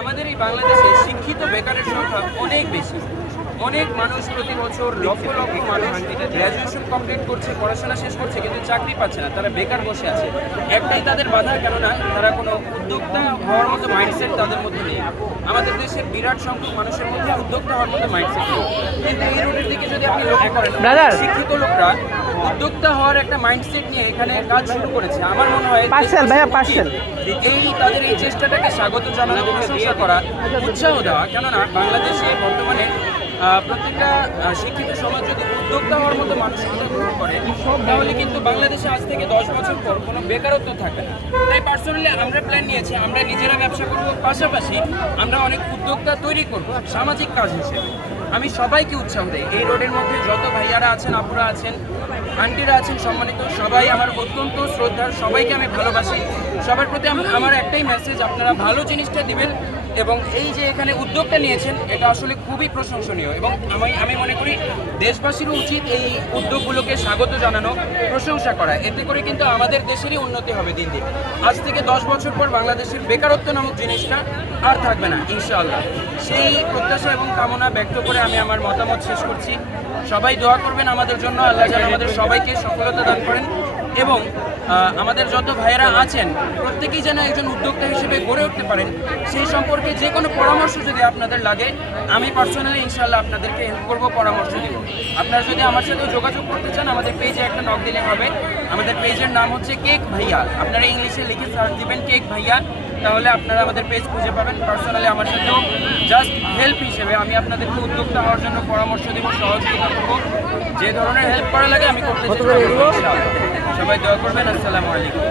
আমাদের এই বাংলাদেশে শিক্ষিত বেকারের সংখ্যা অনেক বেশি। অনেক মানুষ প্রতি বছর লক্ষ লক্ষ মানুষ গ্র্যাজুয়েশন কমপ্লিট করছে, পড়াশোনা শেষ করছে, কিন্তু চাকরি পাচ্ছে না, তারা বেকার বসে আছে। একটাই তাদের বাধা, কেননা তারা কোনো উদ্যোক্তা হওয়ার মতো মাইন্ডসেট তাদের মধ্যে নেই। আমাদের দেশের বিরাট সংখ্যক মানুষের মধ্যে উদ্যোক্তা হওয়ার মতো মাইন্ডসেট নেই, কিন্তু এই রোডের দিকে যদি আপনি লক্ষ্য করেন, শিক্ষিত লোকরা উদ্যোক্তা হওয়ার একটা মাইন্ডসেট নিয়ে এখানে কাজ শুরু করেছে। আমার মনে হয় এই তাদের এই চেষ্টাটাকে স্বাগত জানানো, প্রশংসা করা, উৎসাহ দেওয়া। কেননা বাংলাদেশে বর্তমানে প্রত্যেকটা শিক্ষিত সমাজ যদি উদ্যোক্তা হওয়ার মতো মানসিকতা গ্রহণ করে, তাহলে কিন্তু বাংলাদেশে আজ থেকে 10 বছর পর কোনো বেকারত্ব থাকে না। তাই পার্সোনালি আমরা প্ল্যান নিয়েছি, আমরা নিজেরা ব্যবসা করব, পাশাপাশি আমরা অনেক উদ্যোক্তা তৈরি করব সামাজিক কাজ হিসেবে। আমি সবাইকে উৎসাহ দেই। এই রোডের মধ্যে যত ভাইয়ারা আছেন, আপুরা আছেন, আন্টিরা আছেন, সম্মানিত সবাই আমার অত্যন্ত শ্রদ্ধার, সবাইকে আমি ভালোবাসি। সবার প্রতি আমার একটাই মেসেজ, আপনারা ভালো জিনিসটা দিবেন। এবং এই যে এখানে উদ্যোগটা নিয়েছেন, এটা আসলে খুবই প্রশংসনীয়, এবং আমি মনে করি দেশবাসীরও উচিত এই উদ্যোগগুলোকে স্বাগত জানানো, প্রশংসা করা। এতে করে কিন্তু আমাদের দেশেরই উন্নতি হবে দিন দিন। আজ থেকে 10 বছর পর বাংলাদেশের বেকারত্ব নামক জিনিসটা আর থাকবে না ইনশাআল্লাহ। সেই প্রত্যাশা এবং কামনা ব্যক্ত করে আমি আমার মতামত শেষ করছি। সবাই দোয়া করবেন আমাদের জন্য, আল্লাহ যেন আমাদের সবাইকে সফলতা দান করেন, এবং আমাদের যত ভাইয়েরা আছেন প্রত্যেকেই যেন একজন উদ্যোক্তা হিসেবে গড়ে উঠতে পারেন। সেই সম্পর্কে যে কোনো পরামর্শ যদি আপনাদের লাগে, আমি পার্সোনালি ইনশাআল্লাহ আপনাদেরকে হেল্প করব, পরামর্শ দিব। আপনারা যদি আমার সাথে যোগাযোগ করতে চান, আমাদের পেজে একটা নক দিলে হবে। আমাদের পেজের নাম হচ্ছে কেক ভাইয়া। আপনারা ইংলিশে লিখে সার্চ দিবেন কেক ভাইয়া, তাহলে আপনারা আমাদের পেজ খুঁজে পাবেন। পার্সোনালি আমার সাথেও জাস্ট হেল্প হিসেবে আমি আপনাদেরকে উদ্যোক্তা হওয়ার জন্য পরামর্শ দেবো, সহযোগিতা করবো। যে ধরনের হেল্প করা লাগে আমি করতে চেষ্টা করবো। সবাই দোয়া করবেন। আসসালামু আলাইকুম।